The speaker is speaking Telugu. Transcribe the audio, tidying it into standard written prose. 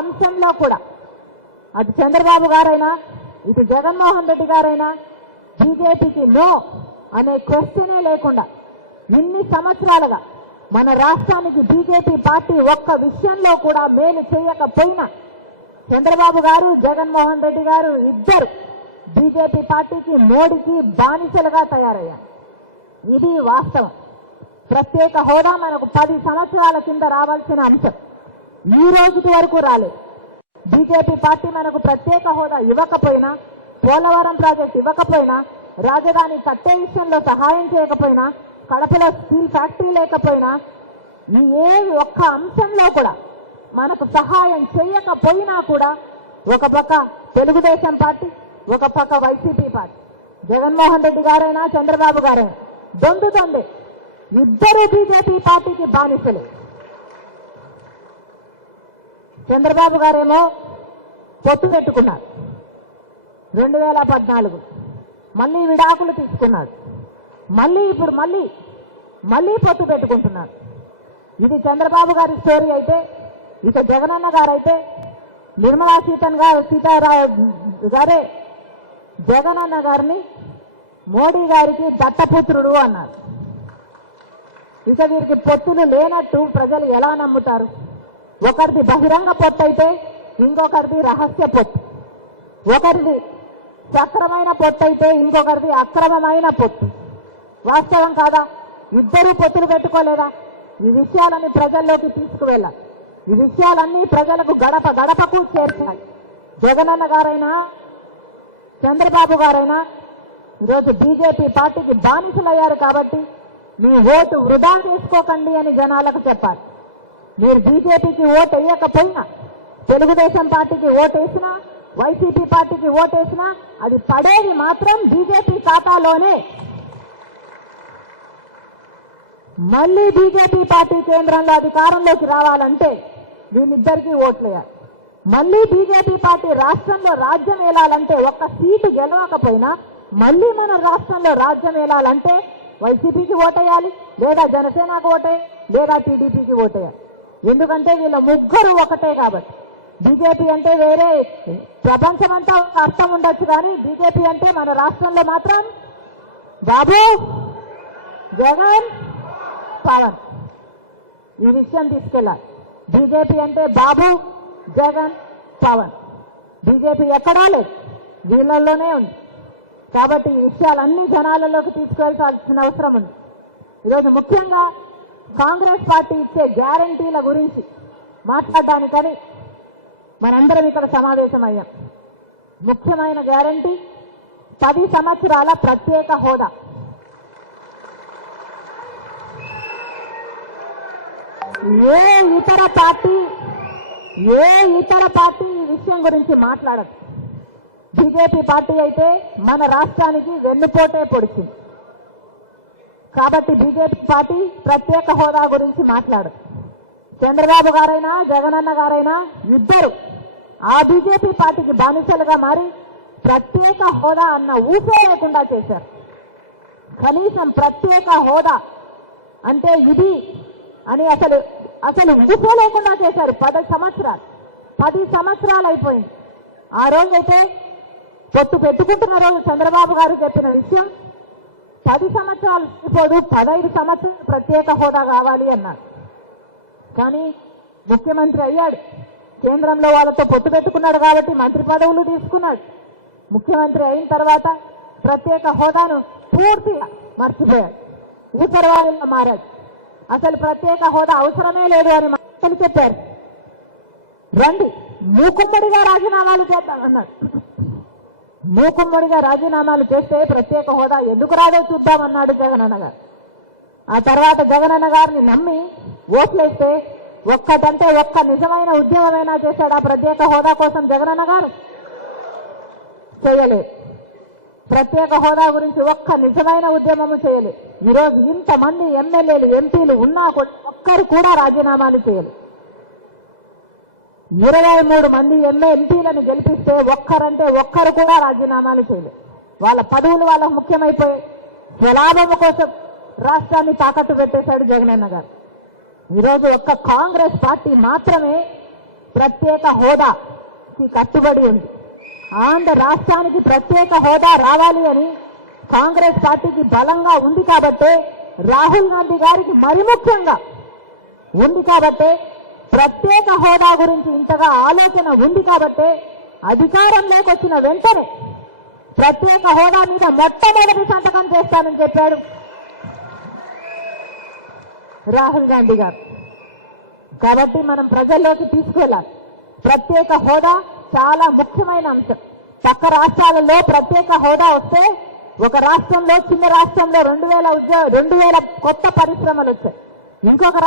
అంశంలో కూడా అటు చంద్రబాబు గారైనా ఇటు జగన్మోహన్ రెడ్డి గారైనా బీజేపీకి నో అనే క్వశ్చనే లేకుండా ఇన్ని సంవత్సరాలుగా మన రాష్ట్రానికి బీజేపీ పార్టీ ఒక్క విషయంలో కూడా మేలు చేయకపోయినా చంద్రబాబు గారు జగన్మోహన్ రెడ్డి గారు ఇద్దరు బీజేపీ పార్టీకి మోడీకి బానిసలుగా తయారయ్యారు. ఇది వాస్తవం. ప్రత్యేక హోదా మనకు 10 సంవత్సరాల కింద రావాల్సిన అంశం ఈ రోజుకి వరకు రాలేదు. బీజేపీ పార్టీ మనకు ప్రత్యేక హోదా ఇవ్వకపోయినా, పోలవరం ప్రాజెక్ట్ ఇవ్వకపోయినా, రాజధాని కట్టే విషయంలో సహాయం చేయకపోయినా, కడపలో స్టీల్ ఫ్యాక్టరీ లేకపోయినా, ఏ ఒక్క అంశంలో కూడా మనకు సహాయం చేయకపోయినా కూడా ఒక పక్క తెలుగుదేశం పార్టీ, ఒక పక్క వైసీపీ పార్టీ, జగన్మోహన్ రెడ్డి గారైనా చంద్రబాబు గారైనా దొందుతోంది. ఇద్దరు బీజేపీ పార్టీకి బానిసలు. చంద్రబాబు గారేమో పొత్తు పెట్టుకున్నారు 2014, మళ్ళీ విడాకులు తీసుకున్నాడు, ఇప్పుడు మళ్ళీ పొత్తు పెట్టుకుంటున్నాడు. ఇది చంద్రబాబు గారి స్టోరీ అయితే, ఇక జగనన్న గారైతే నిర్మలా సీతారామన్ గారే జగనన్న గారిని మోడీ గారికి దత్తపుత్రుడు అన్నారు. ఇక వీరికి పొత్తులు లేనట్టు ప్రజలు ఎలా నమ్ముతారు? ఒకరిది బహిరంగ పొత్తు అయితే ఇంకొకరిది రహస్య పొత్తు, ఒకరిది సక్రమైన పొత్తు అయితే ఇంకొకరిది అక్రమమైన పొత్తు. వాస్తవం కాదా? ఇద్దరూ పొత్తులు పెట్టుకోలేదా? ఈ విషయాలన్నీ ప్రజల్లోకి తీసుకువెళ్ళాలి. ఈ విషయాలన్నీ ప్రజలకు గడప గడపకు చేర్చాలి. జగనన్న గారైనా చంద్రబాబు గారైనా ఈరోజు బీజేపీ పార్టీకి బానిసలయ్యారు కాబట్టి మీ ఓటు వృధా చేసుకోకండి అని జనాలకు చెప్పాలి. మీరు బీజేపీకి ఓటు వేయకపోయినా, తెలుగుదేశం పార్టీకి ఓటేసినా, వైసీపీ పార్టీకి ఓటేసినా అది పడేది మాత్రం బీజేపీ ఖాతాలోనే. మళ్ళీ బీజేపీ పార్టీ కేంద్రంలో అధికారంలోకి రావాలంటే వీళ్ళిద్దరికీ ఓట్లేయాలి. మళ్ళీ బీజేపీ పార్టీ రాష్ట్రంలో రాజ్యం ఏలాలంటే, ఒక్క సీటు గెలవకపోయినా మళ్ళీ మన రాష్ట్రంలో రాజ్యం ఏలాలంటే వైసీపీకి ఓటేయాలి, లేదా జనసేనకు ఓటేయాలి, లేదా టీడీపీకి ఓటేయాలి. ఎందుకంటే వీళ్ళ ముగ్గురు ఒకటే కాబట్టి. బీజేపీ అంటే వేరే ప్రపంచమంతా అర్థం ఉండొచ్చు, కానీ బీజేపీ అంటే మన రాష్ట్రంలో మాత్రం బాబు, జగన్, పవన్. ఈ విషయం తీసుకెళ్ళాలి. బీజేపీ అంటే బాబు, జగన్, పవన్. బీజేపీ ఎక్కడా లేదు, వీళ్ళల్లోనే ఉంది. కాబట్టి ఈ విషయాలన్నీ జనాలలోకి తీసుకెళ్లాల్సిన అవసరం ఉంది. ఈరోజు ముఖ్యంగా కాంగ్రెస్ పార్టీ ఇచ్చే గ్యారంటీల గురించి మాట్లాడడానికని మనందరం ఇక్కడ సమావేశమయ్యాం. ముఖ్యమైన గ్యారంటీ 10 సంవత్సరాల ప్రత్యేక హోదా. ఏ ఇతర పార్టీ ఈ విషయం గురించి మాట్లాడదు. బీజేపీ పార్టీ అయితే మన రాష్ట్రానికి వెన్నుపోటే పొడిచింది కాబట్టి బీజేపీ పార్టీ ప్రత్యేక హోదా గురించి మాట్లాడదు. చంద్రబాబు గారైనా జగనన్న గారైనా ఇద్దరు ఆ బీజేపీ పార్టీకి బానిసలుగా మారి ప్రత్యేక హోదా అన్న ఊసే లేకుండా చేశారు. కనీసం ప్రత్యేక హోదా అంటే ఇది అని అసలు ఊసే లేకుండా చేశారు. 10 సంవత్సరాలు అయిపోయింది. ఆ రోజైతే పొత్తు పెట్టుకుంటున్న రోజు చంద్రబాబు గారు చెప్పిన విషయం 10 సంవత్సరాలు ఇప్పుడు 15 సంవత్సరాలు ప్రత్యేక హోదా కావాలి అన్నారు. కానీ ముఖ్యమంత్రి అయ్యాడు, కేంద్రంలో వాళ్ళతో పొత్తు పెట్టుకున్నాడు కాబట్టి మంత్రి పదవులు తీసుకున్నాడు. ముఖ్యమంత్రి అయిన తర్వాత ప్రత్యేక హోదాను పూర్తిగా మర్చిపోయాడు, ఊసరవాడిగా మారాడు. అసలు ప్రత్యేక హోదా అవసరమే లేదు అని మాటలు చెప్పారు. రండి మూకుమ్మడిగా రాజీనామాలు చేద్దామన్నాడు. మూకుమ్మడిగా రాజీనామాలు చేస్తే ప్రత్యేక హోదా ఎందుకు రాదో చూద్దామన్నాడు జగనన్న గారు. ఆ తర్వాత జగనన్న గారిని నమ్మి ఓట్లేస్తే ఒక్కటంటే ఒక్క నిజమైన ఉద్యమమైనా చేశాడు ఆ ప్రత్యేక హోదా కోసం జగనన్న గారు? చేయలేదు. ప్రత్యేక హోదా గురించి ఒక్క నిజమైన ఉద్యమము చేయలేదు. ఈరోజు ఇంతమంది ఎమ్మెల్యేలు ఎంపీలు ఉన్నా కూడా ఒక్కరు కూడా రాజీనామాలు చేయలేదు. 23 మంది ఎంపీలను గెలిపిస్తే ఒక్కరు కూడా రాజీనామాలు చేయలేదు. వాళ్ళ పదవులు వాళ్ళకు ముఖ్యమైపోయాయి. స్వలాభం కోసం రాష్ట్రాన్ని తాకట్టు పెట్టేశాడు జగనన్న గారు. ఈరోజు ఒక్క కాంగ్రెస్ పార్టీ మాత్రమే ప్రత్యేక హోదాకి కట్టుబడి ఉంది. ఆంధ్ర రాష్ట్రానికి ప్రత్యేక హోదా రావాలి అని కాంగ్రెస్ పార్టీకి బలంగా ఉంది కాబట్టే, రాహుల్ గాంధీ గారికి మరి ముఖ్యంగా ఉంది కాబట్టే, ప్రత్యేక హోదా గురించి ఇంతగా ఆలోచన ఉంది కాబట్టే అధికారంలోకి వచ్చిన వెంటనే ప్రత్యేక హోదా మీద మొట్టమొదటి సంతకం చేస్తానని చెప్పాడు రాహుల్ గాంధీ గారు. కాబట్టి మనం ప్రజల్లోకి తీసుకెళ్ళాలి. ప్రత్యేక హోదా చాలా ముఖ్యమైన అంశం. పక్క రాష్ట్రాలలో ప్రత్యేక హోదా వస్తే ఒక రాష్ట్రంలో, చిన్న రాష్ట్రంలో 2000 కొత్త పరిశ్రమలు వచ్చాయి. ఇంకొక